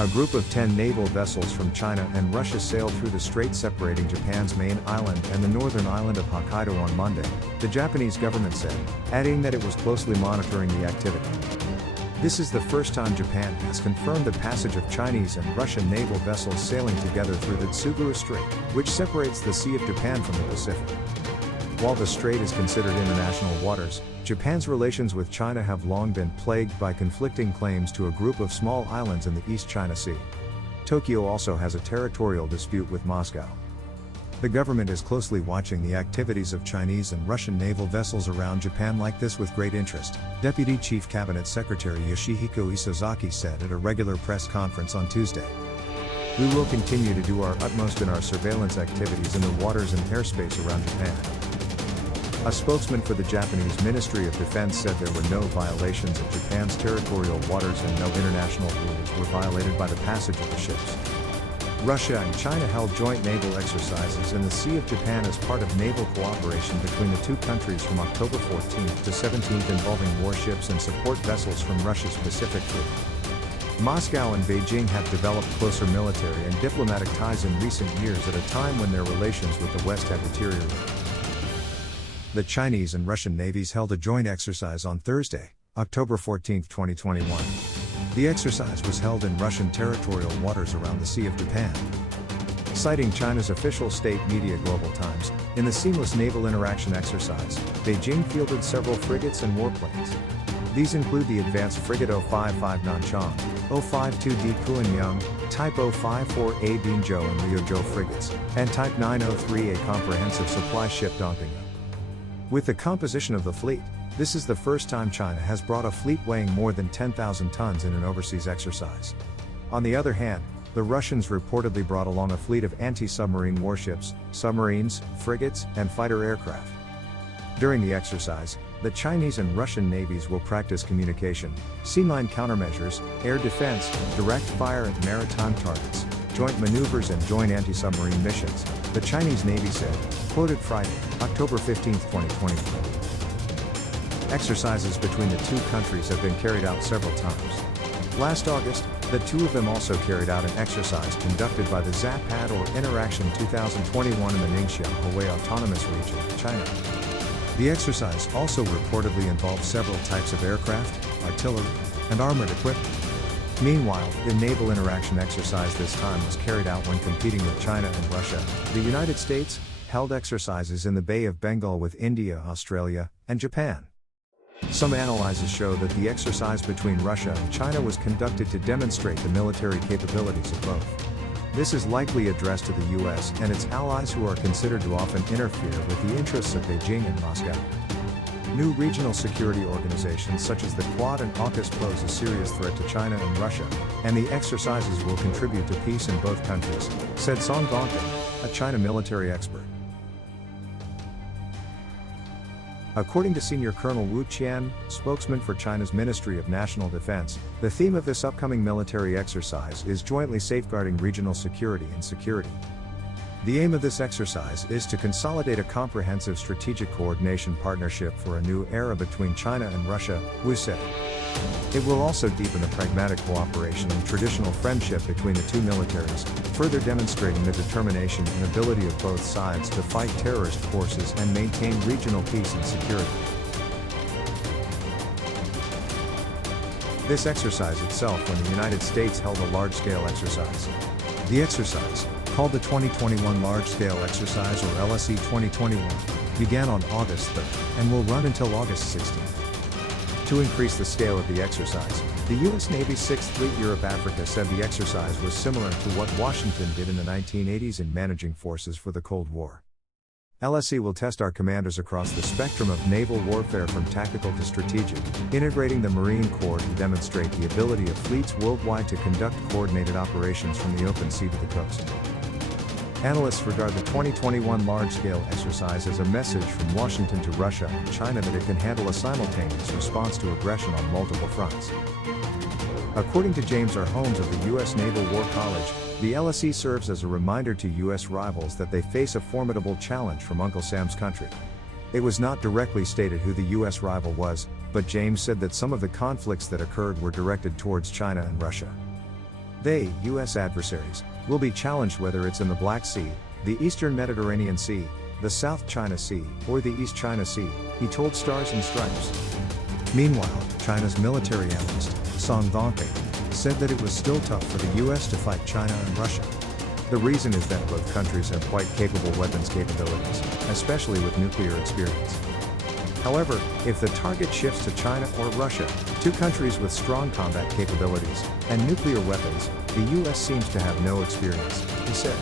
A group of 10 naval vessels from China and Russia sailed through the strait separating Japan's main island and the northern island of Hokkaido on Monday, the Japanese government said, adding that it was closely monitoring the activity. This is the first time Japan has confirmed the passage of Chinese and Russian naval vessels sailing together through the Tsugaru Strait, which separates the Sea of Japan from the Pacific. While the strait is considered international waters, Japan's relations with China have long been plagued by conflicting claims to a group of small islands in the East China Sea. Tokyo also has a territorial dispute with Moscow. The government is closely watching the activities of Chinese and Russian naval vessels around Japan like this with great interest, Deputy Chief Cabinet Secretary Yoshihiko Isozaki said at a regular press conference on Tuesday. We will continue to do our utmost in our surveillance activities in the waters and airspace around Japan. A spokesman for the Japanese Ministry of Defense said there were no violations of Japan's territorial waters and no international rules were violated by the passage of the ships. Russia and China held joint naval exercises in the Sea of Japan as part of naval cooperation between the two countries from October 14th to 17th involving warships and support vessels from Russia's Pacific Fleet. Moscow and Beijing have developed closer military and diplomatic ties in recent years at a time when their relations with the West have deteriorated. The Chinese and Russian navies held a joint exercise on Thursday, October 14, 2021. The exercise was held in Russian territorial waters around the Sea of Japan. Citing China's official state media Global Times, in the seamless naval interaction exercise, Beijing fielded several frigates and warplanes. These include the advanced frigate 055 Nanchang, 052D Kuanyang, Type 054A Binzhou and Liuzhou frigates, and Type 903A comprehensive supply ship Dongping. With the composition of the fleet, this is the first time China has brought a fleet weighing more than 10,000 tons in an overseas exercise. On the other hand, the Russians reportedly brought along a fleet of anti-submarine warships, submarines, frigates, and fighter aircraft. During the exercise, the Chinese and Russian navies will practice communication, sea line countermeasures, air defense, direct fire at maritime targets, joint maneuvers and joint anti-submarine missions, the Chinese Navy said, quoted Friday, October 15, 2024. Exercises between the two countries have been carried out several times. Last August, the two of them also carried out an exercise conducted by the Zapad or Interaction 2021 in the Ningxia Hubei Autonomous Region, China. The exercise also reportedly involved several types of aircraft, artillery, and armored equipment. Meanwhile, the naval interaction exercise this time was carried out when competing with China and Russia. The United States held exercises in the Bay of Bengal with India, Australia, and Japan. Some analyses show that the exercise between Russia and China was conducted to demonstrate the military capabilities of both. This is likely addressed to the US and its allies who are considered to often interfere with the interests of Beijing and Moscow. New regional security organizations such as the Quad and AUKUS pose a serious threat to China and Russia, and the exercises will contribute to peace in both countries, said Song Dongping, a China military expert. According to Senior Colonel Wu Qian, spokesman for China's Ministry of National Defense, the theme of this upcoming military exercise is jointly safeguarding regional security and security. The aim of this exercise is to consolidate a comprehensive strategic coordination partnership for a new era between China and Russia, Wu said. It will also deepen the pragmatic cooperation and traditional friendship between the two militaries, further demonstrating the determination and ability of both sides to fight terrorist forces and maintain regional peace and security. This exercise itself when the United States held a large-scale exercise. The exercise, called the 2021 Large-Scale Exercise or LSE 2021, began on August 3 and will run until August 16. To increase the scale of the exercise, the U.S. Navy's 6th Fleet Europe-Africa said the exercise was similar to what Washington did in the 1980s in managing forces for the Cold War. LSE will test our commanders across the spectrum of naval warfare from tactical to strategic, integrating the Marine Corps to demonstrate the ability of fleets worldwide to conduct coordinated operations from the open sea to the coast. Analysts regard the 2021 large-scale exercise as a message from Washington to Russia and China that it can handle a simultaneous response to aggression on multiple fronts. According to James R. Holmes of the U.S. Naval War College, the LSE serves as a reminder to U.S. rivals that they face a formidable challenge from Uncle Sam's country. It was not directly stated who the U.S. rival was, but James said that some of the conflicts that occurred were directed towards China and Russia. They, US adversaries, will be challenged whether it's in the Black Sea, the Eastern Mediterranean Sea, the South China Sea, or the East China Sea, he told Stars and Stripes. Meanwhile, China's military analyst, Song Dongping, said that it was still tough for the US to fight China and Russia. The reason is that both countries have quite capable weapons capabilities, especially with nuclear experience. However, if the target shifts to China or Russia, two countries with strong combat capabilities and nuclear weapons, the US seems to have no experience, he said.